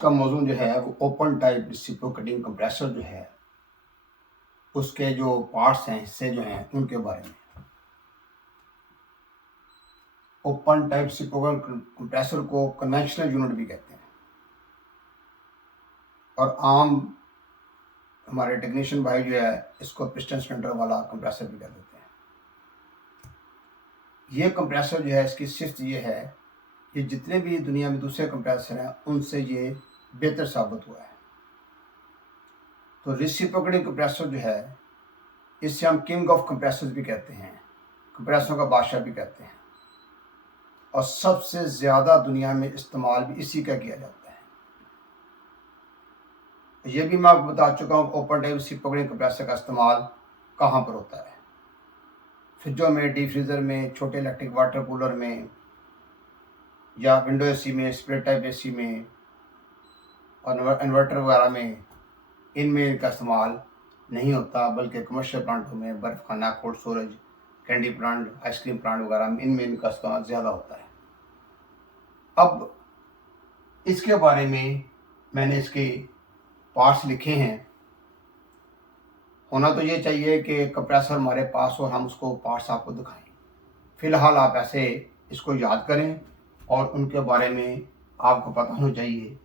का मौजूद जो है वो ओपन टाइप रेसिप्रोकेटिंग कंप्रेसर जो है उसके जो पार्ट्स हैं, हिस्से जो हैं, उनके बारे में। ओपन टाइप रेसिप्रोकेटिंग कंप्रेसर को कन्वेंशनल यूनिट भी कहते हैं और आम हमारे टेक्नीशियन भाई जो है इसको पिस्टन सिलेंडर वाला कंप्रेसर भी कह देते हैं। ये कंप्रेसर जो है इसकी सिर्फ ये है कि जितने भी दुनिया में दूसरे कंप्रेसर हैं उनसे ये बेहतर साबित हुआ है। तो रेसिप्रोकेटिंग कंप्रेसर जो है इससे हम किंग ऑफ कंप्रेसर भी कहते हैं, कंप्रेसरों का बादशाह भी कहते हैं, और सबसे ज़्यादा दुनिया में इस्तेमाल भी इसी का किया जाता है। ये भी मैं आपको बता चुका हूँ ओपन टाइप रेसिप्रोकेटिंग कंप्रेसर का इस्तेमाल कहाँ पर होता है। फ्रिजों में, डीप फ्रीज़र में, छोटे इलेक्ट्रिक वाटर कूलर में, या विंडो एसी में, स्प्लिट टाइप एसी में और इन्वर्टर वगैरह में, इनमें इनका इस्तेमाल नहीं होता, बल्कि कमर्शियल प्लांटों में, बर्फ खाना, cold storage, candy plant, ice cream plant वगैरह में इनमें इनका इस्तेमाल ज़्यादा होता है। अब इसके बारे में मैंने इसके पार्ट्स लिखे हैं। होना तो ये चाहिए कि कंप्रेसर हमारे पास हो और हम उसको पार्ट्स आपको दिखाएं। फ़िलहाल आप ऐसे इसको याद करें और उनके बारे में आपको पता होना चाहिए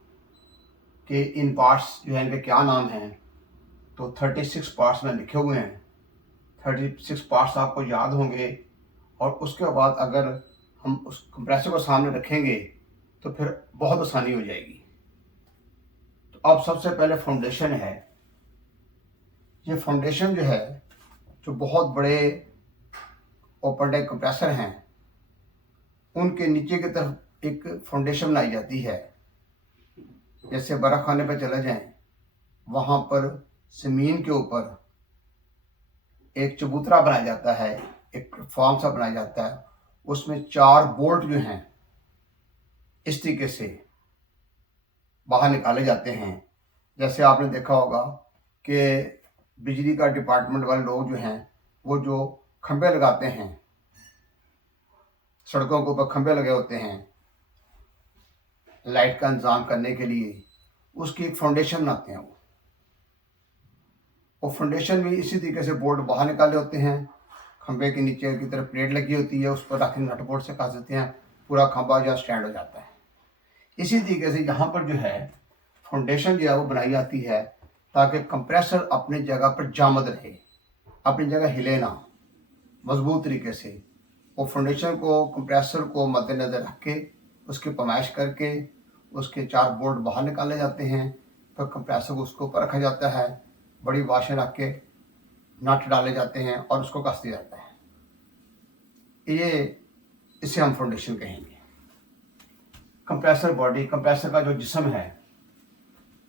कि इन पार्ट्स जो है इनके क्या नाम हैं। तो 36 पार्ट्स में लिखे हुए हैं। 36 पार्ट्स आपको याद होंगे और उसके बाद अगर हम उस कंप्रेसर को सामने रखेंगे तो फिर बहुत आसानी हो जाएगी। तो अब सबसे पहले फाउंडेशन है। ये फाउंडेशन जो है, जो बहुत बड़े ओपन टाइप कंप्रेसर हैं उनके नीचे की तरफ एक फाउंडेशन बनाई जाती है। जैसे बर्फ़ खाने पर चले जाएं, वहाँ पर ज़मीन के ऊपर एक चबूतरा बनाया जाता है, एक प्लेटफॉर्म सा बनाया जाता है, उसमें 4 बोल्ट जो हैं इस तरीके से बाहर निकाले जाते हैं। जैसे आपने देखा होगा कि बिजली का डिपार्टमेंट वाले लोग जो हैं वो जो खंभे लगाते हैं, सड़कों के ऊपर खंभे लगे होते हैं लाइट का इंतज़ाम करने के लिए, उसकी एक फाउंडेशन बनाते हैं। वो फाउंडेशन भी इसी तरीके से बोल्ट बाहर निकाले होते हैं, खंभे के नीचे की तरफ प्लेट लगी होती है, उस पर रख नट बोल्ट से कस देते हैं, पूरा खंभा जो स्टैंड हो जाता है। इसी तरीके से यहाँ पर जो है फाउंडेशन जो है वो बनाई जाती है ताकि कंप्रेसर अपनी जगह पर जामद रहे, अपनी जगह हिले ना, मजबूत तरीके से। वो फाउंडेशन को, कंप्रेसर को मद्देनज़र रख के उसकी पैमाइश करके उसके 4 बोल्ट बाहर निकाले जाते हैं, फिर कंप्रेसर को उसके ऊपर रखा जाता है, बड़ी वाशर रख के नट डाले जाते हैं और उसको कस दिया जाता है। ये इसे हम फाउंडेशन कहेंगे। कंप्रेसर बॉडी, कंप्रेसर का जो जिस्म है।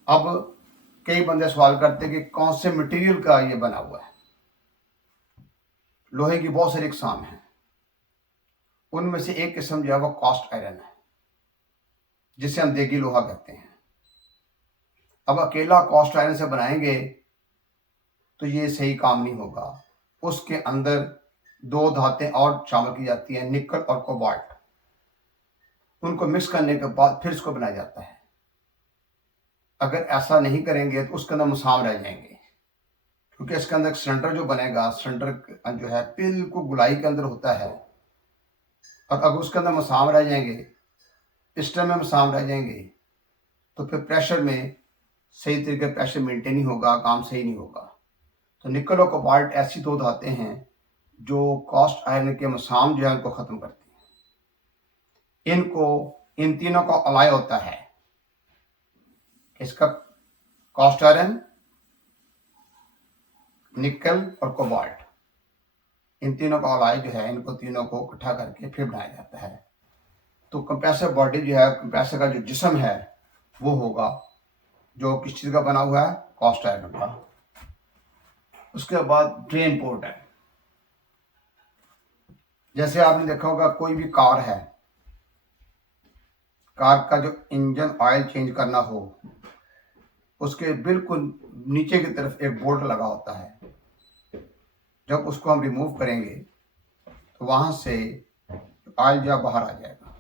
अब कई बंदे सवाल करते हैं कि कौन से मटेरियल का ये बना हुआ है। लोहे की बहुत सारी इकसाम हैं, उनमें से एक किस्म जो है वो कास्ट आयरन है, जिसे हम देगी लोहा कहते हैं। अब अकेला कास्ट आयरन से बनाएंगे तो ये सही काम नहीं होगा। उसके अंदर 2 धातें और शामिल की जाती हैं, निकल और कोबाल्ट। उनको मिक्स करने के बाद फिर इसको बनाया जाता है। अगर ऐसा नहीं करेंगे तो उसके अंदर मसाम रह जाएंगे, क्योंकि इसके अंदर सिलेंडर जो बनेगा, सिलेंडर जो है बिल्कुल गुलाई के अंदर होता है, और अगर उसके अंदर मसाम रह जाएंगे, पिस्टन में मसाम रह जाएंगे, तो फिर प्रेशर में सही तरीके प्रेशर मेंटेन नहीं होगा, काम सही नहीं होगा। तो निकल और कोबाल्ट ऐसी 2 धातें हैं जो कास्ट आयरन के मसाम जो है उनको ख़त्म करती हैं। इन तीनों का अलाय होता है, इसका कास्ट आयरन, निकल और कोबाल्ट, इन तीनों का अलाय जो है, इनको तीनों को इकट्ठा करके फिर बनाया जाता है। तो कंप्रेसर बॉडी जो है, कंप्रेसर का जो जिस्म है वो होगा जो किस चीज़ का बना हुआ है, कास्ट आयरन का। उसके बाद ड्रेन पोर्ट है। जैसे आपने देखा होगा कोई भी कार है, कार का जो इंजन ऑयल चेंज करना हो, उसके बिल्कुल नीचे की तरफ एक बोल्ट लगा होता है। जब उसको हम रिमूव करेंगे तो वहां से ऑयल जो बाहर आ जाएगा।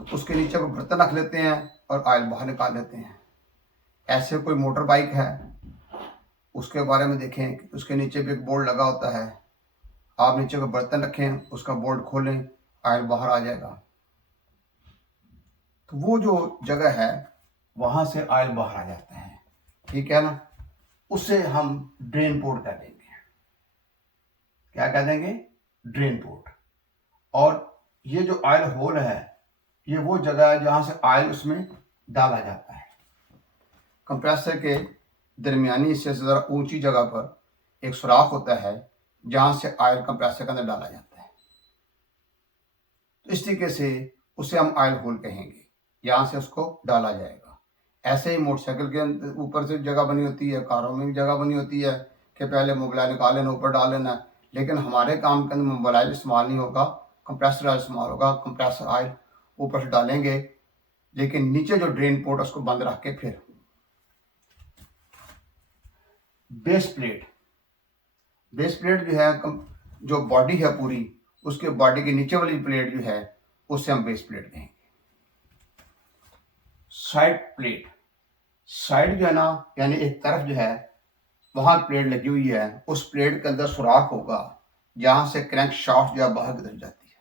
तो उसके नीचे को बर्तन रख लेते हैं और ऑयल बाहर निकाल लेते हैं। ऐसे कोई मोटर बाइक है, उसके बारे में देखें कि उसके नीचे भी एक बोर्ड लगा होता है। आप नीचे को बर्तन रखें, उसका बोर्ड खोलें, ऑयल बाहर आ जाएगा। तो वो जो जगह है वहां से ऑयल बाहर आ जाता है, ठीक है ना। उसे हम ड्रेन पोर्ट कह देंगे। क्या कह देंगे? Drain port. और ये जो ऑयल होल है, ये वो जगह है जहां से ऑयल उसमें डाला जाता है। कंप्रेसर के दरमियानी हिस्से से ज़रा ऊंची जगह पर एक सुराख होता है जहां से ऑयल कंप्रेसर के अंदर डाला जाता है। तो इस तरीके से उसे हम ऑयल होल कहेंगे, यहाँ से उसको डाला जाएगा। ऐसे ही मोटरसाइकिल के ऊपर से जगह बनी होती है, कारों में भी जगह बनी होती है कि पहले मोबाइल निकाल लेना, ऊपर डाल लेना है। लेकिन हमारे काम के अंदर मोबाइल इस्तेमाल नहीं होगा, कंप्रेसर ऑयल इस्तेमाल होगा। कंप्रेसर ऑयल ऊपर से डालेंगे, लेकिन नीचे जो ड्रेन पोर्ट उसको बंद रख के फिर बेस प्लेट जो है, जो बॉडी है पूरी, उसके बॉडी के नीचे वाली प्लेट जो है उससे हम बेस प्लेट कहेंगे। साइड जो है ना, यानी एक तरफ जो है वहां प्लेट लगी हुई है, उस प्लेट के अंदर सुराख होगा जहां से क्रैंक शाफ्ट जो है बाहर की तरफ जाती है।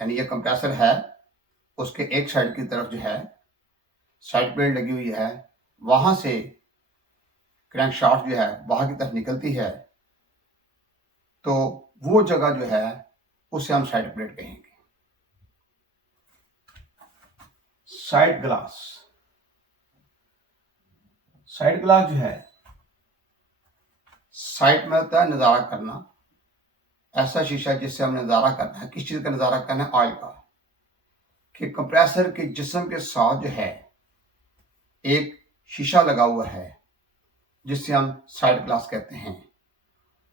यानी ये कंप्रेसर है, उसके एक साइड की तरफ जो है साइड प्लेट लगी हुई है, वहां से क्रैंक शाफ्ट जो है बाहर की तरफ निकलती है। तो वो जगह जो है उसे हम साइड प्लेट कहेंगे। साइड ग्लास जो है, साइड में होता है नज़ारा करना, ऐसा शीशा जिससे हम नज़ारा करना है। किस चीज़ का नज़ारा करना है? ऑयल का। कि कंप्रेसर के जिस्म के साथ जो है एक शीशा लगा हुआ है जिससे हम साइड ग्लास कहते हैं।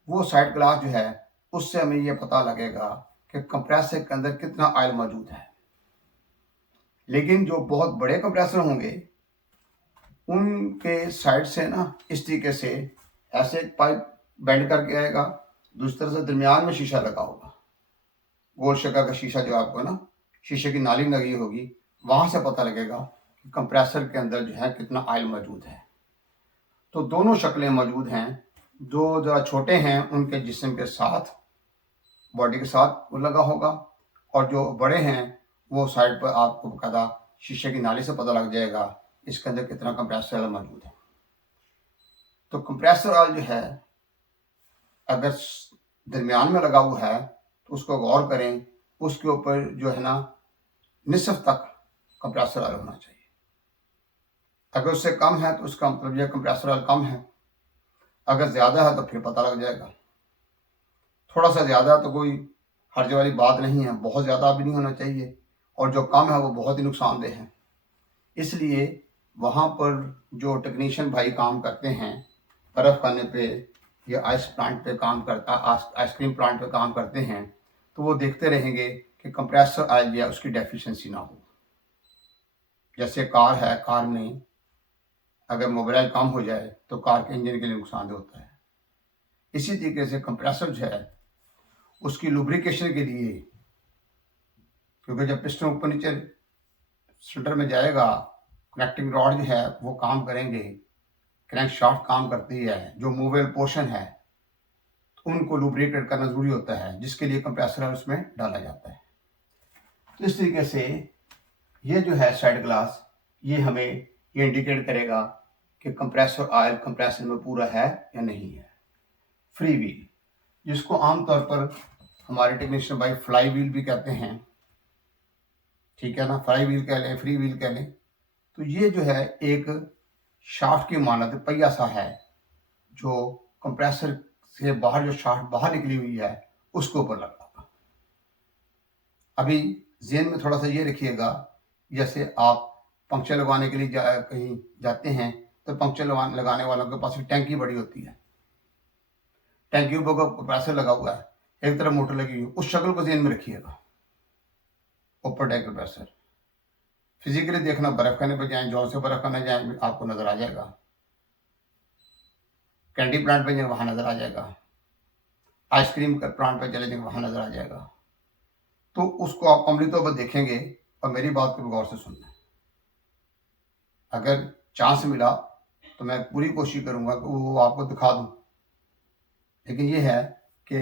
वो साइड ग्लास जो है उससे हमें यह पता लगेगा कि कंप्रेसर के अंदर कितना ऑयल मौजूद है। लेकिन जो बहुत बड़े कंप्रेसर होंगे उनके साइड से ना इस तरीके से ऐसे एक पाइप बेंड करके आएगा, दूसरी तरफ से दरमियान में शीशा लगा होगा, गोल शक्ल का शीशा जो आपको ना शीशे की नाली लगी होगी, वहां से पता लगेगा कि कंप्रेसर के अंदर जो है कितना ऑयल मौजूद है। तो दोनों शक्लें मौजूद हैं। जो ज़रा छोटे हैं उनके जिस्म के साथ, बॉडी के साथ वो लगा होगा, और जो बड़े हैं वो साइड पर आपको बकायदा शीशे की नाली से पता लग जाएगा इसके अंदर कितना कंप्रेसर ऑयल मौजूद है। तो कंप्रेसर ऑयल जो है अगर दरमियान में लगा हुआ है तो उसको गौर करें, उसके ऊपर जो है ना निसफ तक कंप्रेसर ऑयल होना चाहिए। अगर उससे कम है तो उसका मतलब यह कंप्रेसर ऑयल कम है, अगर ज़्यादा है तो फिर पता लग जाएगा। थोड़ा सा ज़्यादा है तो कोई हर्ज वाली बात नहीं है, बहुत ज़्यादा भी नहीं होना चाहिए, और जो कम है वो बहुत ही नुकसानदेह है। इसलिए वहाँ पर जो टेक्नीशियन भाई काम करते हैं, बर्फ़ खाने पे या आइस प्लांट पे काम करता, आइसक्रीम प्लांट पे काम करते हैं, तो वो देखते रहेंगे कि कंप्रेसर ऑयल जो है उसकी डेफिशिएंसी ना हो। जैसे कार है, कार में अगर मोबाइल कम हो जाए तो कार के इंजन के लिए नुकसानदेह होता है। इसी तरीके से कंप्रेसर जो है उसकी लुब्रिकेशन के लिए, क्योंकि जब पिस्टन ऊपर नीचे सिलेंडर में जाएगा, कनेक्टिंग रॉड जो है वो काम करेंगे, क्रैंक शाफ्ट काम करती है, जो मूवेबल पोर्शन है तो उनको लुब्रिकेट करना जरूरी होता है, जिसके लिए कंप्रेसर है उसमें डाला जाता है। तो इस तरीके से ये जो है साइड ग्लास, ये हमें ये इंडिकेट करेगा कि कंप्रेसर ऑयल कंप्रेसर में पूरा है या नहीं है। फ्री व्हील, जिसको आमतौर पर हमारे टेक्नीशियन भाई फ्लाई व्हील भी कहते हैं, ठीक है ना, फ्लाई व्हील कह लें, फ्री व्हील कह लें। तो ये जो है एक शाफ्ट की मानत पहिया सा है जो कंप्रेसर से बाहर जो शाफ्ट बाहर निकली हुई है उसके ऊपर लगा होगा। अभी ज़हन में थोड़ा सा ये रखिएगा, जैसे आप पंक्चर लगवाने के लिए कहीं जाते हैं तो पंक्चर लगाने वालों के पास टैंकी बड़ी होती है, टैंकी पर कंप्रेसर लगा हुआ है, एक तरफ मोटर लगी हुई, उस शक्ल को ज़हन में रखिएगा। ऊपर टैंक कंप्रेसर फिजिकली देखना, बर्फ खाने पर जाएं, जौन से बर्फ खाने जाएं आपको नजर आ जाएगा, कैंडी प्लांट पे जाएं वहां नजर आ जाएगा, आइसक्रीम का प्लांट पे चले जाएंगे वहां नजर आ जाएगा। तो उसको आप अमली तौर पर देखेंगे और मेरी बात को गौर से सुनना। अगर चांस मिला तो मैं पूरी कोशिश करूँगा कि वो आपको दिखा दूँ, लेकिन ये है कि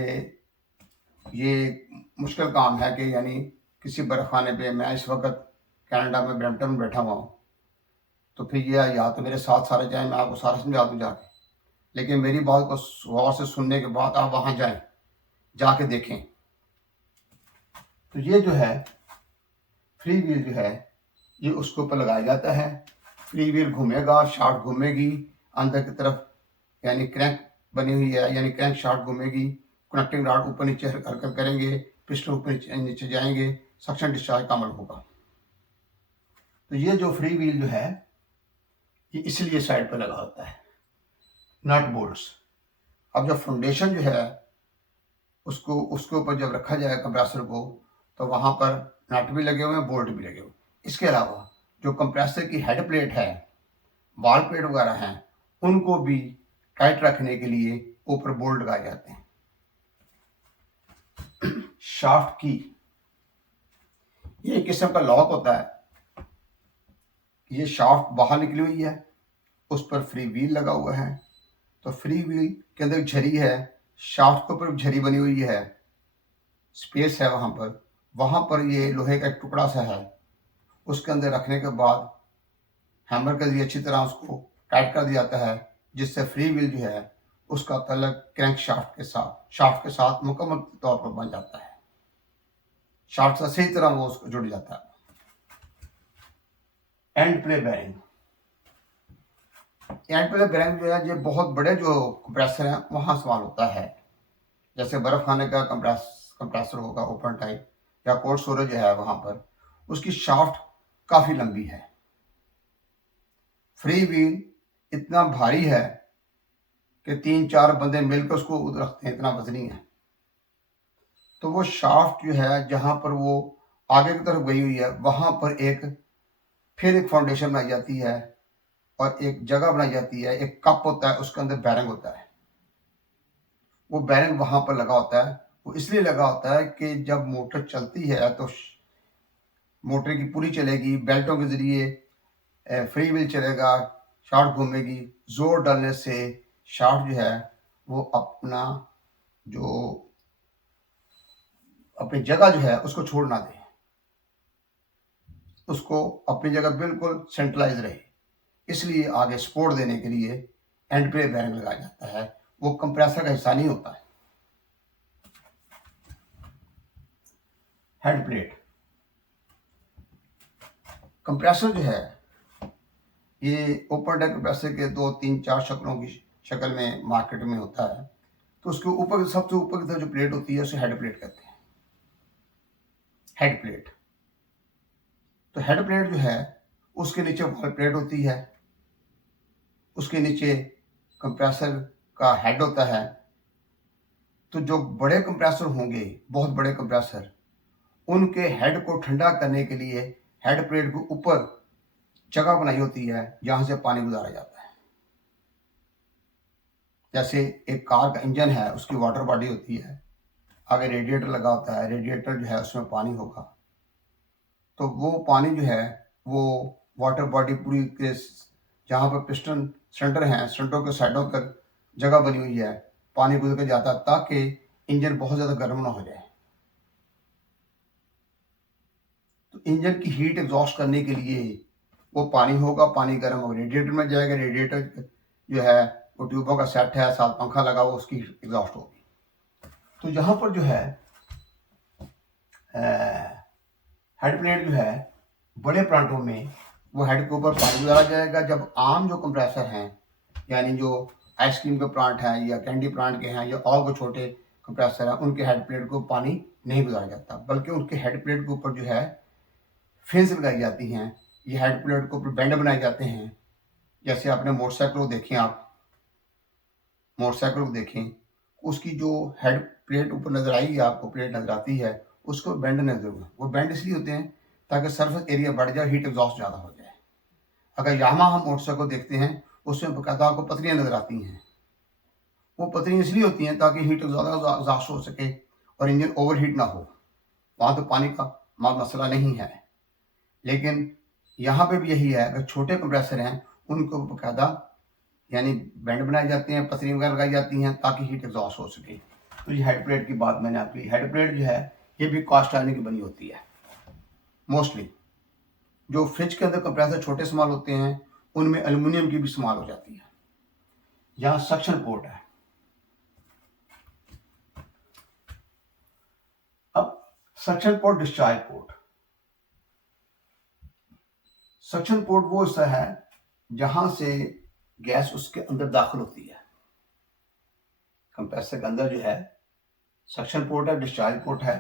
ये मुश्किल काम है कि यानी किसी बर्फ़खाने पे मैं इस वक्त कनाडा में ब्रैम्पटन में बैठा हुआ हूँ, तो फिर ये या तो मेरे साथ सारे जाएं, मैं आपको सारा समझा दूँ जाके, लेकिन मेरी बात को गौर से सुनने के बाद आप वहाँ जाएं, जाके देखें। तो ये जो है फ्री व्हील जो है ये उसके ऊपर लगाया जाता है। फ्री व्हील घूमेगा, शाफ्ट घूमेगी अंदर की तरफ, यानी क्रैंक बनी हुई है, यानी क्रैंक शाफ्ट घूमेगी, कनेक्टिंग रॉड ऊपर नीचे हरकत करेंगे, पिस्टन ऊपर नीचे जाएंगे, सक्शन डिस्चार्ज का अमल होगा। तो ये जो फ्री व्हील जो है ये इसलिए साइड पर लगा होता है। नट बोल्ट्स, अब जब फाउंडेशन जो है उसको उसके ऊपर जब रखा जाए कंप्रेसर को, तो वहाँ पर नट भी लगे हुए हैं, बोल्ट भी लगे हुए। इसके अलावा जो कंप्रेसर की हेड प्लेट है, वाल प्लेट वगैरह हैं, उनको भी टाइट रखने के लिए ऊपर बोल्ट लगाए जाते हैं। शाफ्ट की ये एक किस्म का लॉक होता है। ये शाफ्ट बाहर निकली हुई है, उस पर फ्री व्हील लगा हुआ है। तो फ्री व्हील के अंदर झरी है, शाफ्ट के ऊपर झरी बनी हुई है, स्पेस है वहाँ पर ये लोहे का एक टुकड़ा सा है, उसके अंदर रखने के बाद हैमर के लिए अच्छी तरह उसको टाइट कर दिया जाता है, जिससे फ्री व्हील जो है उसका तलक क्रैंक शाफ्ट के साथ मुकम्मल तौर पर बन जाता है। शाफ्ट से सही तरह वो उसको जुड़ जाता है। And play bearing, and play bearing जो है ये बहुत बड़े जो कंप्रेसर हैं वहाँ इस्तेमाल होता है। जैसे बर्फ खाने का कंप्रेसर होगा ओपन टाइप, या कोल्ड स्टोरेज है, वहाँ पर उसकी शाफ्ट काफ़ी लंबी है। फ्री व्हील इतना भारी है कि 3-4 बंदे मिलकर उसको रखते हैं, इतना वजनी है। तो वो शाफ्ट जो है जहाँ पर वो आगे की तरफ गई हुई है, वहाँ पर फिर एक फाउंडेशन बनाई जाती है और एक जगह बनाई जाती है, एक कप होता है, उसके अंदर बैरिंग होता है। वो बैरिंग वहाँ पर लगा होता है। वो इसलिए लगा होता है कि जब मोटर चलती है तो मोटर की पूरी चलेगी, बेल्टों के ज़रिए फ्री व्हील चलेगा, शाफ्ट घूमेगी, जोर डालने से शाफ्ट जो है वो अपनी जगह जो है उसको छोड़ ना दे, उसको अपनी जगह बिल्कुल सेंट्रलाइज रहे। इसलिए आगे सपोर्ट देने के लिए एंड पे बैरिंग लगाया जाता है, वो कंप्रेसर का हिस्सा नहीं होता है। हेड प्लेट, कंप्रेसर जो है ये ओपन डेक कंप्रेसर के 2-3-4 शक्लों की शक्ल में मार्केट में होता है। तो उसके ऊपर सबसे ऊपर की तरफ जो प्लेट होती है उसे हेड प्लेट कहते हैं। हेड प्लेट, तो हेड प्लेट जो है उसके नीचे वॉल प्लेट होती है, उसके नीचे कंप्रेसर का हेड होता है। तो जो बड़े कंप्रेसर होंगे, बहुत बड़े कंप्रेसर, उनके हेड को ठंडा करने के लिए हेड प्लेट के ऊपर जगह बनाई होती है जहां से पानी गुजारा जाता है। जैसे एक कार का इंजन है, उसकी वाटर बॉडी होती है, आगे रेडिएटर लगा होता है, रेडिएटर जो है उसमें पानी होगा, तो वो पानी जो है वो वाटर बॉडी पूरी के जहाँ पर पिस्टन सिलेंडर हैं, सिलेंडरों के साइडों पर जगह बनी हुई है, पानी गुजर के जाता है ताकि इंजन बहुत ज़्यादा गर्म ना हो जाए। तो इंजन की हीट एग्जॉस्ट करने के लिए वो पानी होगा, पानी गर्म होगा, रेडिएटर में जाएगा, रेडिएटर जो है वो ट्यूबों का सेट है, साथ पंखा लगा हुआ, उसकी एग्जॉस्ट होगी। तो यहाँ पर जो है हेड प्लेट जो है बड़े प्लांटों में वो हेड के ऊपर पानी गुजारा जाएगा। जब आम जो कंप्रेसर हैं, यानी जो आइसक्रीम के प्लांट हैं या कैंडी प्लांट के हैं या और वो छोटे कंप्रेसर हैं, उनके हेड प्लेट को पानी नहीं गुजारा जाता, बल्कि उनके हेड प्लेट के ऊपर जो है फिन्स लगाई जाती हैं। ये हेड प्लेट के ऊपर बैंड बनाए जाते हैं। जैसे आपने मोटरसाइकिल को देखें, आप मोटरसाइकिल को देखें, उसकी जो हेड प्लेट ऊपर नजर आएगी, आपको प्लेट नजर आती है, उसको बैंड नजर होगा। वो बैंड इसलिए होते हैं ताकि सरफेस एरिया बढ़ जाए, हीट एग्जॉस्ट ज़्यादा हो जाए। अगर यामा हम मोटरसाइकिल देखते हैं, उसमें बकायदा आपको पतलियाँ नजर आती हैं। वो पतलियाँ इसलिए होती हैं ताकि हीट ज़्यादा एग्जॉस्ट हो सके और इंजन ओवर हीट ना हो। वहाँ तो पानी का मसला नहीं है। लेकिन यहाँ पे भी यही है, अगर छोटे कंप्रेसर हैं उनको बाकायदा यानी बेंड बनाई जाती हैं, पतरी वगैरह लगाई जाती हैं ताकि हीट एग्जॉस्ट हो सके। तो ये हेड प्लेट की बात मैंने आपकी, हेड प्लेट जो है ये भी कास्ट आयरन की बनी होती है। मोस्टली जो फ्रिज के अंदर कंप्रेसर छोटे इस्तेमाल होते हैं उनमें एल्युमिनियम की भी इस्तेमाल हो जाती है। यहाँ सक्शन पोर्ट है। अब suction port, discharge port. Suction port वो हिस्सा है जहां से गैस उसके अंदर दाखिल होती है। कंप्रेसर के अंदर जो है सक्शन पोर्ट है, डिस्चार्ज पोर्ट है।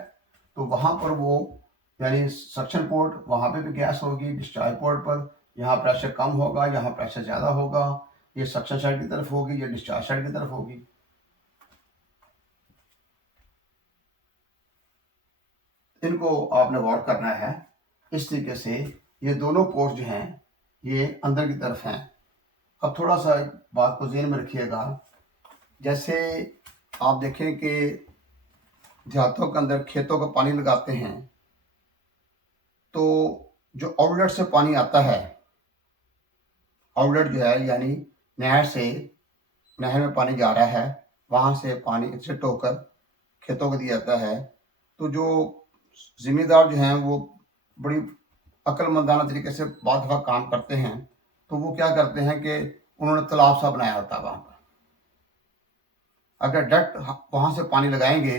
तो वहां पर वो यानी सक्शन पोर्ट वहां पे भी गैस होगी, डिस्चार्ज पोर्ट पर यहाँ प्रेशर कम होगा, यहाँ प्रेशर ज़्यादा होगा। ये सक्शन साइड की तरफ होगी, ये डिस्चार्ज साइड की तरफ होगी। इनको आपने गौर करना है। इस तरीके से ये दोनों पोर्ट जो हैं ये अंदर की तरफ हैं। अब थोड़ा सा बात को ज़हन में रखिएगा, जैसे आप देखें कि देहातों के अंदर खेतों का पानी लगाते हैं तो जो आउटलेट से पानी आता है, आउटलेट जो है यानी नहर से, नहर में पानी जा रहा है, वहाँ से पानी एक्सिट होकर खेतों को दिया जाता है। तो जो जिम्मेदार जो हैं वो बड़ी अक्लमंदाना तरीके से बहुत दफ़ा काम करते हैं। तो वो क्या करते हैं कि उन्होंने तालाब सा बनाया होता है वहाँ पर। अगर डायरेक्ट वहाँ से पानी लगाएंगे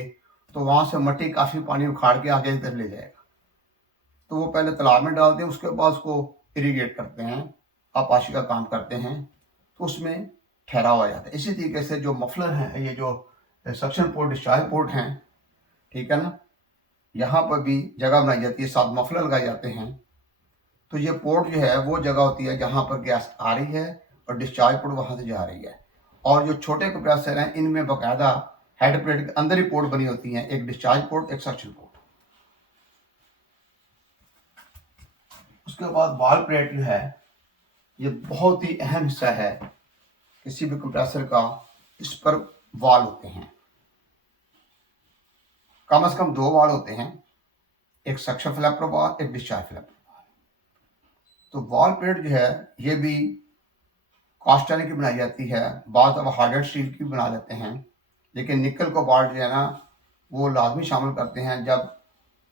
तो वहाँ से मिट्टी काफ़ी पानी उखाड़ के आगे इधर ले जाएगा। तो वो पहले तालाब में डालते हैं, उसके बाद उसको इरीगेट करते हैं, आपाशी का काम करते हैं, तो उसमें ठहराव आ जाता है। इसी तरीके से जो मफलर हैं, ये जो सक्शन पोर्ट, डिस्चार्ज पोर्ट हैं, ठीक है ना, यहाँ पर भी जगह बनाई जाती है, साथ मफलर लगाए जाते हैं। तो ये पोर्ट जो है वो जगह होती है जहाँ पर गैस आ रही है और डिस्चार्ज पोर्ट वहाँ से जा रही है। और जो छोटे कंप्रेसर हैं इनमें बाकायदा हेड प्लेट के अंदर ही पोर्ट बनी होती हैं, एक डिस्चार्ज पोर्ट, एक सक्शन पोर्ट। उसके बाद वाल प्लेट जो है ये बहुत ही अहम हिस्सा है किसी भी कंप्रेसर का। इस पर वाल होते हैं, कम से कम 2 वाल होते हैं, एक सक्शन फ्लैपर वाल, एक डिस्चार्ज फ्लैपर वाल। तो वाल प्लेट जो है ये भी कास्ट आयरन की बनाई जाती है, बाद दफ़ा हार्डेड स्टील की बना लेते हैं। लेकिन निकल को बार जो है ना वो लाजमी शामिल करते हैं जब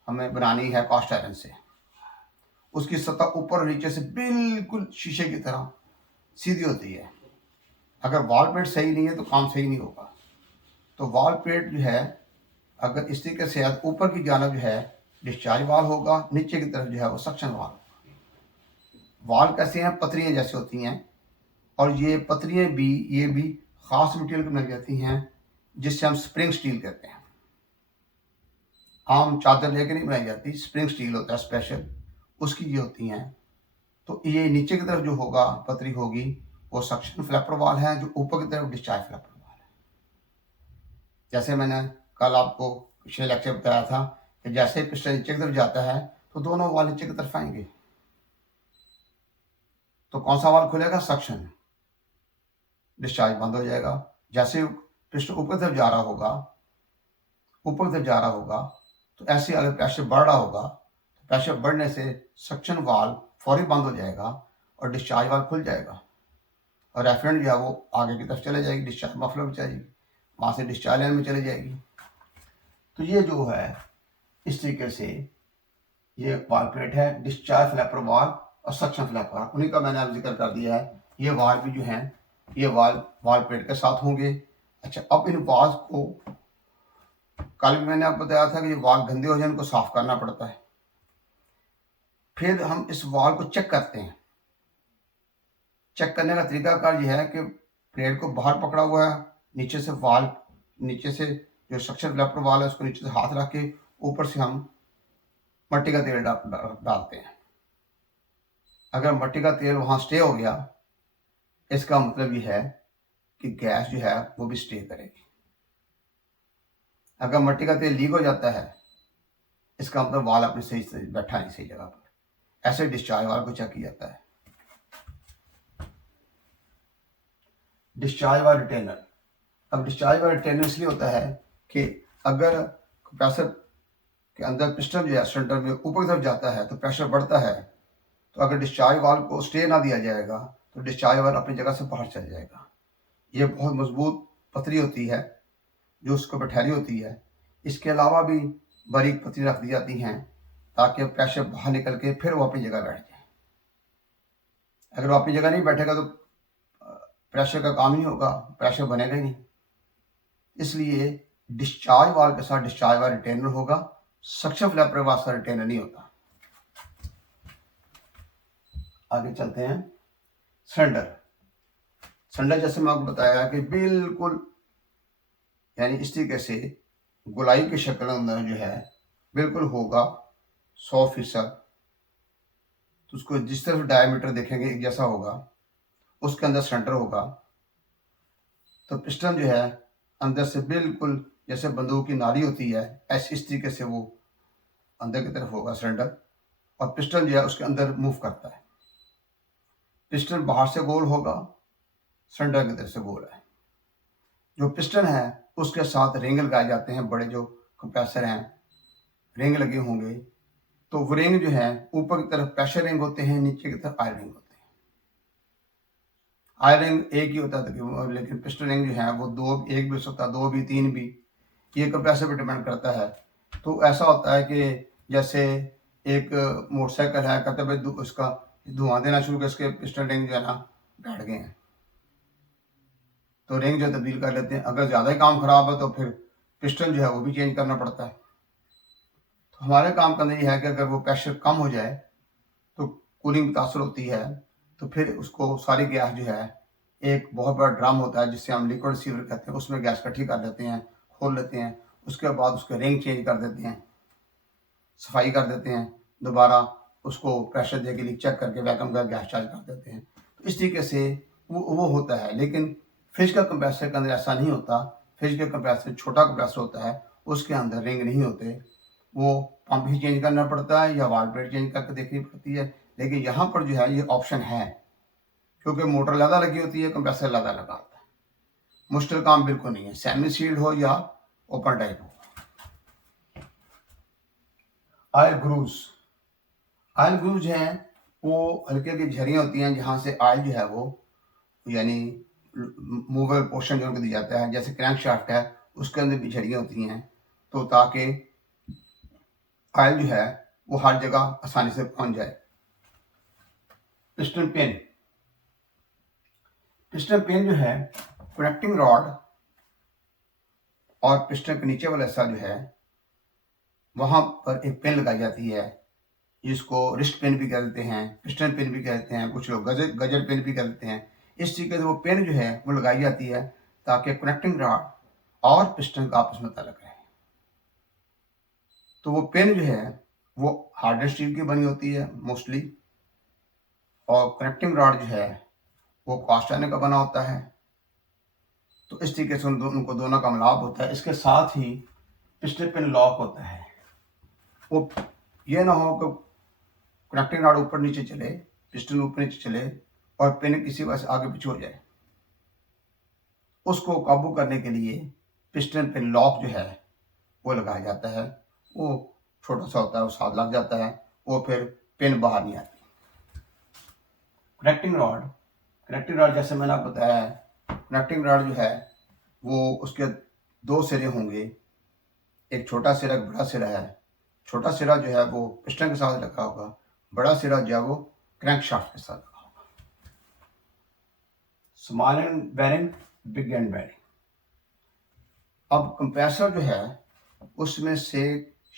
हमें बनानी है कास्ट आयरन से। उसकी सतह ऊपर और नीचे से बिल्कुल शीशे की तरह सीधी होती है। अगर वॉल प्लेट सही नहीं है तो काम सही नहीं होगा। तो वॉल प्लेट जो है अगर इस तरीके से ऊपर की जानब जो है डिस्चार्ज वाल होगा, नीचे की तरफ जो है वो सक्शन वाल होगा। वाल कैसे हैं? पतरियाँ जैसे होती हैं, और ये पतरियाँ भी ये भी ख़ास मटेरियल की बनाई जाती हैं जिससे हम स्प्रिंग स्टील कहते हैं। आम चादर लेके नहीं बनाई जाती, स्प्रिंग स्टील होता है स्पेशल, उसकी ये होती हैं। तो ये नीचे की तरफ जो होगा पतरी होगी वो सक्शन फ्लैपर वाल है, जो ऊपर की तरफ डिस्चार्ज फ्लैपर वाल है। जैसे मैंने कल आपको पिछले लेक्चर बताया था कि जैसे ही पिस्टन नीचे की तरफ जाता है तो दोनों वाल नीचे की तरफ आएंगे। तो कौन सा वाल खुलेगा? सक्शन, डिस्चार्ज बंद हो जाएगा। जैसे पिस्टन ऊपर की तरफ जा रहा होगा, ऊपर की तरफ जा रहा होगा, तो ऐसे अगर प्रेशर बढ़ रहा होगा तो प्रेशर बढ़ने से सक्शन वाल फौरी बंद हो जाएगा और डिस्चार्ज वाल खुल जाएगा, और रेफ्रिजरेंट जो है वो आगे की तरफ चले जाएगी, डिस्चार्ज मफलर में चलेगी, वहाँ से डिस्चार्ज लाइन में चली जाएगी। तो ये जो है इस तरीके से ये वाल प्लेट है, डिस्चार्ज फ्लैपर वाल और सक्शन फ्लैपर वाल, उन्हीं का मैंने अब जिक्र कर दिया है। ये वाल भी जो हैं ये वाल प्लेट के साथ होंगे। अच्छा, अब इन वाल को कल भी मैंने आपको बताया था कि ये वाल गंदे हो जाए उनको साफ करना पड़ता है। फिर हम इस वाल को चेक करते हैं। चेक करने का तरीकाकार ये है कि प्लेट को बाहर पकड़ा हुआ है, नीचे से वाल, नीचे से जो सक्शन फ्लैपर वाल है उसको नीचे से हाथ रख के ऊपर से हम मट्टी का तेल डालते हैं। अगर मट्टी का तेल वहाँ स्टे हो गया इसका मतलब ये है कि गैस जो है वो भी स्टे करेगी। अगर मट्टी का तेल लीक हो जाता है इसका मतलब वाल अपने सही बैठा नहीं सही जगह पर। ऐसे डिस्चार्ज वाल को चेक किया जाता है। डिस्चार्ज वाल रिटेनर। अब डिस्चार्ज वाल रिटेनर इसलिए होता है कि अगर कंप्रेसर कि अंदर पिस्टन जो है सिलेंडर में ऊपर की तरफ जाता है तो प्रेशर बढ़ता है, तो अगर डिस्चार्ज वाल्व को स्टे ना दिया जाएगा तो डिस्चार्ज वाल्व अपनी जगह से बाहर चल जाएगा। ये बहुत मजबूत पतली होती है जो उसको बैठैली होती है। इसके अलावा भी बारीक पतली रख दी जाती हैं ताकि प्रेशर बाहर निकल के फिर वो अपनी जगह बैठ जाए। अगर वो अपनी जगह नहीं बैठेगा तो प्रेशर का काम नहीं होगा, प्रेशर बनेगा ही नहीं। इसलिए डिस्चार्ज वाल्व के साथ डिस्चार्ज वाल्व रिटेनर होगा, सक्शन फ्लैपर के वास्ते रिटेनर नहीं होता। आगे चलते हैं। सिलेंडर जैसे मैं आपको बताया कि बिल्कुल यानी इस तरीके से गोलाई की शक्ल अंदर जो है बिल्कुल होगा 100%। तो उसको जिस तरफ डायमीटर देखेंगे एक जैसा होगा, उसके अंदर सिलेंडर होगा। तो पिस्टन जो है अंदर से बिल्कुल जैसे बंदूक की नाली होती है ऐसे इस तरीके से वो अंदर की तरफ होगा सिलेंडर, और पिस्टन जो है उसके अंदर मूव करता है। पिस्टन बाहर से गोल होगा, सिलेंडर की तरफ से गोल है। जो पिस्टन है उसके साथ रिंग लगाए जाते हैं, बड़े जो कंप्रेसर हैं रिंग लगे होंगे। तो वो रिंग जो है ऊपर की तरफ प्रेशर रिंग होते हैं, नीचे की तरफ आयल रिंग होते हैं। आयल रिंग एक ही होता है लेकिन पिस्टन रिंग जो है वो दो, एक भी हो सकता है, दो भी, तीन भी, ये कंप्रेसर पर डिपेंड करता है। तो ऐसा होता है कि जैसे एक मोटरसाइकिल है, कहते हैं भाई उसका धुआं देना शुरू कर, इसके पिस्टन रिंग जो है ना बैठ गए हैं, तो रिंग जो तब्दील कर लेते हैं। अगर ज़्यादा ही काम ख़राब है तो फिर पिस्टन जो है वो भी चेंज करना पड़ता है। तो हमारे काम का अंदर ये है कि अगर वो प्रेशर कम हो जाए तो कूलिंग मुतासर होती है, तो फिर उसको सारी गैस जो है एक बहुत बड़ा ड्रम होता है जिससे हम लिक्विड रिसीवर कहते हैं, उसमें गैस इकट्ठी कर लेते हैं, खोल लेते हैं। उसके बाद उसके रिंग चेंज कर देते हैं, सफाई कर देते हैं, दोबारा उसको प्रेशर दे के लिए चेक करके वैक्यूम कर गैस चार्ज कर देते हैं। तो इस तरीके से वो होता है। लेकिन फिश का कंप्रेसर के अंदर ऐसा नहीं होता। फिश का कंप्रेसर छोटा कंप्रेसर होता है, उसके अंदर रिंग नहीं होते। वो पंप ही चेंज करना पड़ता है या वाल्व प्लेट चेंज करके देखनी पड़ती है। लेकिन यहाँ पर जो है ये ऑप्शन है, क्योंकि मोटर लगा लगी होती है, कंप्रेसर लगा लगा होता है। मुश्किल काम बिल्कुल नहीं है, सेमी सील्ड हो या ओपन टाइप हो। ऑयल ग्रूव्स हैं वो हल्की हल्की झरियाँ होती हैं जहाँ से ऑयल जो है वो यानी मूवेबल पोर्शन जो उनको दिया जाता है। जैसे क्रैंक शाफ्ट है उसके अंदर भी झरियाँ होती हैं, तो ताकि ऑयल जो है वो हर जगह आसानी से पहुंच जाए। पिस्टन पिन जो है कनेक्टिंग रॉड और पिस्टन के नीचे वाला हिस्सा जो है वहाँ पर एक पिन लगाई जाती है, जिसको रिस्ट पिन भी कहते हैं, पिस्टन पिन भी कहते हैं, कुछ लोग गजर पिन भी कहते हैं। इस तरीके से वो पिन जो है वो लगाई जाती है ताकि कनेक्टिंग रॉड और पिस्टन का आपस में ताल्लुक रहे। तो वो पिन जो है वो हार्ड स्टील की बनी होती है मोस्टली, और कनेक्टिंग रॉड जो है वो कास्ट आयरन का बना होता है। तो इस तरीके से उनको दोनों का मिलाप होता है। इसके साथ ही पिस्टन पिन लॉक होता है। वो ये ना हो कि कनेक्टिंग रॉड ऊपर नीचे चले, पिस्टन ऊपर नीचे चले और पिन किसी वजह से आगे पीछे हो जाए। उसको काबू करने के लिए पिस्टन पिन लॉक जो है वो लगाया जाता है। वो छोटा सा होता है, वो साथ लग जाता है, वो फिर पिन बाहर नहीं आती। कनेक्टिंग रॉड जैसे मैंने आपको बताया है, कनेक्टिंग रॉड जो है वो उसके दो सिरे होंगे, एक छोटा सिरा एक बड़ा सिरा है। छोटा सिरा जो है वो पिस्टन के साथ लगा होगा, बड़ा सिरा जो है वो क्रैंक शाफ्ट के साथ लगा होगा। Small end bearing, big end bearing. अब कंप्रेसर जो है उसमें से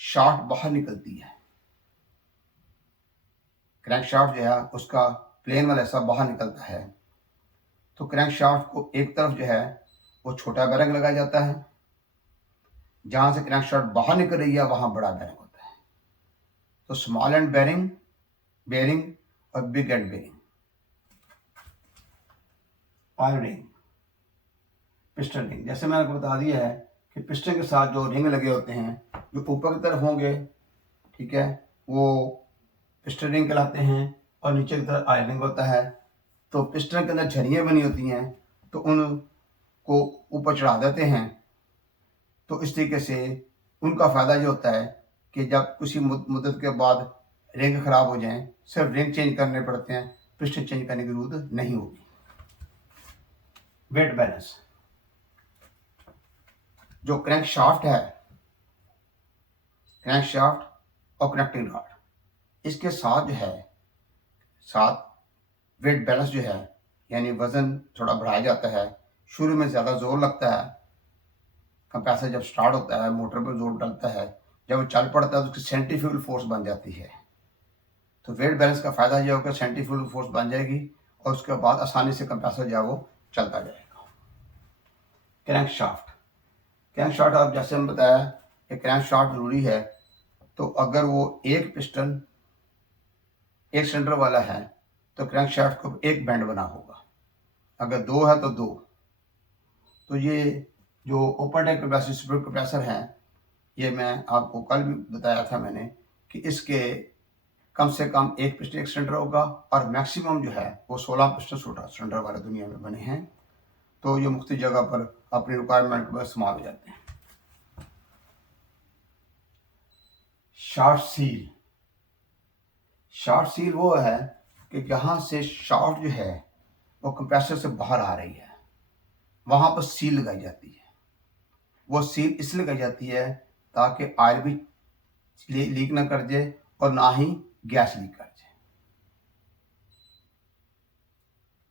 शाफ्ट बाहर निकलती है। क्रैंक शाफ्ट जो है उसका प्लेन वाला हिस्सा बाहर निकलता है। तो क्रैंक शाफ्ट को एक तरफ जो है वो छोटा बेरिंग लगाया जाता है, जहां से क्रैंक शाफ्ट बाहर निकल रही है वहां बड़ा बेरिंग होता है। तो स्मॉल एंड बेरिंग और big end bearing. Oil ring, piston ring, जैसे मैंने आपको बता दिया है कि पिस्टन के साथ जो रिंग लगे होते हैं जो ऊपर की तरफ होंगे, ठीक है, वो पिस्टन रिंग कहलाते हैं, और नीचे की तरफ ऑयल रिंग होता है। तो पिस्टन के अंदर झरियाँ बनी होती हैं, तो उनको ऊपर चढ़ा देते हैं। तो इस तरीके से उनका फ़ायदा ये होता है कि जब किसी मुद्दत के बाद रिंग ख़राब हो जाएं, सिर्फ रिंग चेंज करने पड़ते हैं, पिस्टन चेंज करने की ज़रूरत नहीं होगी। वेट बैलेंस, जो क्रैंक शाफ्ट है, क्रैंक शाफ्ट और कनेक्टिंग रॉड, इसके साथ जो है साथ वेट बैलेंस जो है, यानी वज़न थोड़ा बढ़ाया जाता है। शुरू में ज़्यादा ज़ोर लगता है, कंप्रेसर जब स्टार्ट होता है मोटर पर ज़ोर डलता है, जब वो चल पड़ता है तो उसकी सेंट्रीफ्यूगल फोर्स बन जाती है। तो वेट बैलेंस का फ़ायदा ये होगा, सेंट्रीफ्यूगल फोर्स बन जाएगी और उसके बाद आसानी से कंप्रेसर जो है वो चलता जाएगा। क्रैंक शाफ्ट, क्रैंक शाफ्ट आप जैसे हम बताया कि क्रैंक शाफ्ट ज़रूरी है, तो अगर वो एक पिस्टन एक सिलेंडर वाला है तो क्रैंक शाफ्ट को एक बैंड बना होगा, अगर दो है तो दो। तो ये जो ओपन टैंक कंप्रेसर हैं, ये मैं आपको कल भी बताया था मैंने कि इसके कम से कम एक पिस्टन एक सिलेंडर होगा और मैक्सिमम जो है वो 16 पिस्टन सिलेंडर वाले दुनिया में बने हैं। तो ये मुख्तलिफ जगह पर अपनी रिक्वायरमेंट पर इस्तेमाल हो जाते हैं। शाफ्ट सील, शाफ्ट सील वो है कि जहाँ से शाफ्ट जो है वो कंप्रेसर से बाहर आ रही है, वहाँ पर सील लगाई जाती है। वो सील इसलिए लगाई जाती है ताकि ऑयल भी लीक ना कर जाए और ना ही गैस लीक कर जाए।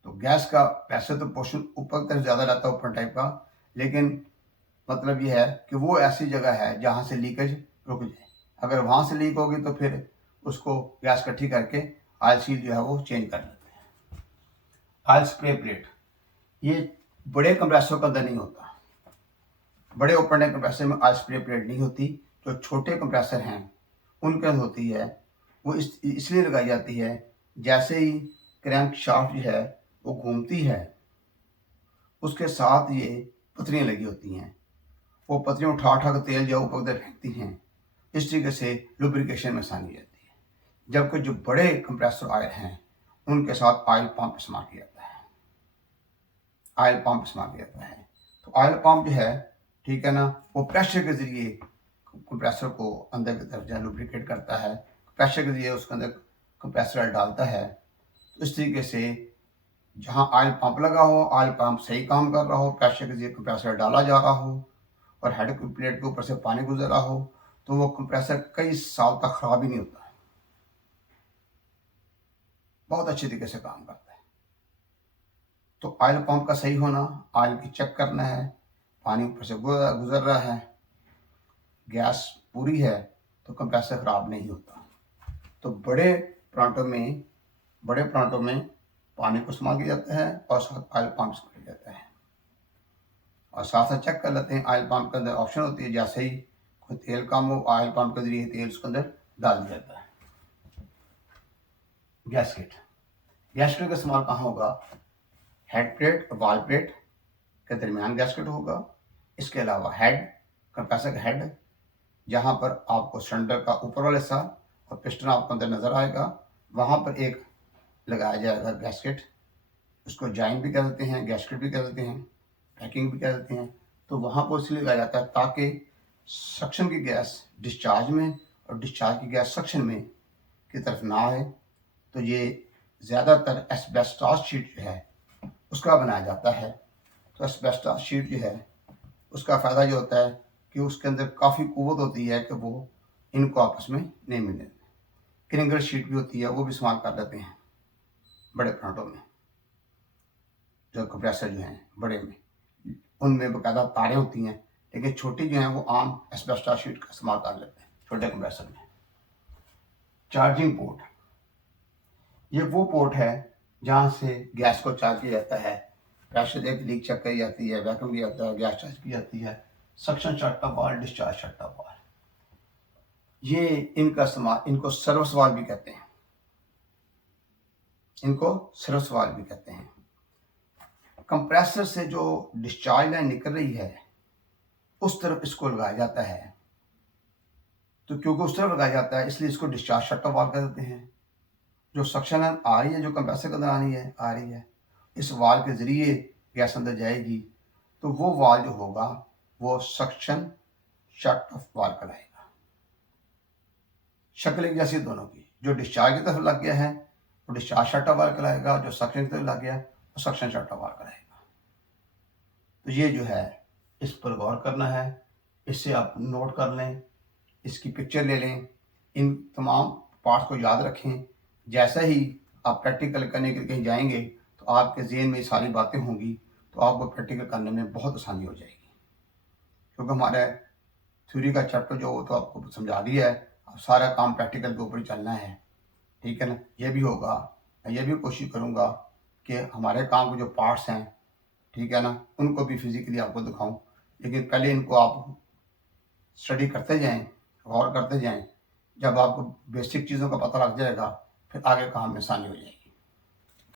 तो गैस का वैसे तो पोर्शन ऊपर की तरफ ज़्यादा रहता है ओपन टाइप का, लेकिन मतलब ये है कि वो ऐसी जगह है जहाँ से लीकेज रुक जाए। अगर वहाँ से लीक होगी तो फिर उसको गैस इकट्ठी करके ऑयल सील जो है वो चेंज कर लेते हैं। ऑयल स्प्रे प्लेट, ये बड़े कंप्रेसर के अंदर नहीं होता, बड़े ओपन टैंक कंप्रेसर में ऑयल स्प्रे प्लेट नहीं होती। जो छोटे कंप्रेसर हैं उनके अंदर होती है। वो इसलिए लगाई जाती है, जैसे ही क्रैंक शाफ्ट जो है वो घूमती है उसके साथ ये पत्रियाँ लगी होती हैं, वो पत्रियाँ उठा उठा कर तेल जो ऊपर उधर फेंकती हैं। इस तरीके से लुब्रिकेशन में आसानी रहती है। जबकि जो बड़े कंप्रेसर ऑयल हैं उनके साथ ऑयल पंप इस्तेमाल किया जाता है, ऑयल पंप इस्तेमाल किया जाता है। तो ऑयल पंप जो है, ठीक है ना, वो प्रेशर के ज़रिए कंप्रेसर को अंदर की तरफ जो लुब्रिकेट करता है, प्रेशर के ज़रिए उसके अंदर कंप्रेसर डालता है। तो इस तरीके से जहाँ ऑयल पंप लगा हो, ऑयल पंप सही काम कर रहा हो, प्रेशर के ज़रिए कंप्रेसर डाला जा रहा हो और हेड की प्लेट के ऊपर से पानी गुजर रहा हो, तो वो कंप्रेसर कई साल तक ख़राब ही नहीं होता, बहुत अच्छी तरीके से काम करता है। तो ऑयल पंप का सही होना, ऑयल की चेक करना है, पानी ऊपर से गुजर रहा है, गैस पूरी है, तो कंप्रेसर ख़राब नहीं होता। तो बड़े प्लांटों में पानी को इस्तेमाल किया जाता है और साथ ऑयल पंप इस्तेमाल किया जाता है। और साथ साथ चेक कर लेते हैं, ऑयल पंप के अंदर ऑप्शन होती है, जैसे ही कोई तेल कम हो ऑयल पंप के जरिए तेल उसके अंदर डाल दिया जाता है। गैस्केट, गैस्केट का इस्तेमाल कहाँ होगा? हेड प्लेट और वाल प्लेट के दरमियान गैस्केट होगा। इसके अलावा हेड, कंप्रेसर का हेड, जहाँ पर आपको सिलेंडर का ऊपर वाला हिस्सा और पिस्टन आपको अंदर नज़र आएगा, वहाँ पर एक लगाया जाएगा गैस्केट। उसको जॉइंट भी कह देते हैं, गैस्केट भी कह देते हैं, पैकिंग भी कह देते हैं। तो वहाँ पर इसलिए लगाया जाता है ताकि सक्शन की गैस डिस्चार्ज में और डिस्चार्ज की गैस सक्शन में की तरफ ना आए। तो ये ज़्यादातर एस्बेस्टॉस शीट जो है उसका बनाया जाता है। तो एस्बेस्टॉस शीट जो है उसका फ़ायदा ये होता है कि उसके अंदर काफ़ी क़ुव्वत होती है कि वो इनको आपस में नहीं मिले। क्लिंगर शीट भी होती है, वो भी इस्तेमाल कर लेते हैं बड़े प्लांटों में। जो कंप्रेसर जो हैं बड़े में, उनमें बाकायदा तारें होती हैं, लेकिन छोटी जो हैं वो आम एस्बेस्टॉस शीट का इस्तेमाल कर लेते हैं छोटे कंप्रेसर में। चार्जिंग पोर्ट, ये वो पोर्ट है जहाँ से गैस को चार्ज किया जाता है, प्रेशर एक लीक चेक की जाती है, वैक्यूम किया जाता है, गैस चार्ज की जाती है, suction shut off valve, discharge shut off valve. ये इनका इस्तेमाल, इनको सर्विस वाल्व भी कहते हैं, इनको सर्विस वाल्व भी कहते हैं। कंप्रेसर से जो डिस्चार्ज लाइन निकल रही है उस तरफ इसको लगाया जाता है। तो क्योंकि उस तरफ लगाया जाता है इसलिए इसको डिस्चार्ज शट ऑफ वाल्व कह देते हैं। जो सक्शन लाइन आ रही है, जो कंप्रेसर के अंदर आ रही है, इस वाल्व के ज़रिए गैस अंदर जाएगी, तो वो वाल्व जो होगा वो सक्शन शट ऑफ वाल्व कहलाएगा। शक्ल एक जैसी दोनों की। जो डिस्चार्ज की तरफ लग गया है वो डिस्चार्ज शर्ट वार कराएगा, जो सक्शन की तरफ लग गया वो सक्शन शर्ट वार कराएगा। तो ये जो है इस पर गौर करना है, इससे आप नोट कर लें, इसकी पिक्चर ले लें, इन तमाम पार्ट्स को याद रखें। जैसे ही आप प्रैक्टिकल करने के लिए कहीं जाएंगे तो आपके ज़हन में सारी बातें होंगी, तो आपको प्रैक्टिकल करने में बहुत आसानी हो जाएगी। क्योंकि हमारे थ्योरी का चैप्टर जो वो तो आपको समझा दिया है, अब सारा काम प्रैक्टिकल के ऊपर ही चलना है। ठीक है ना? ये भी होगा, मैं ये भी कोशिश करूँगा कि हमारे काम के जो पार्ट्स हैं, ठीक है ना, उनको भी फिजिकली आपको दिखाऊं। लेकिन पहले इनको आप स्टडी करते जाएं, गौर करते जाएं। जब आपको बेसिक चीज़ों का पता लग जाएगा फिर आगे काम में आसानी हो जाएगी।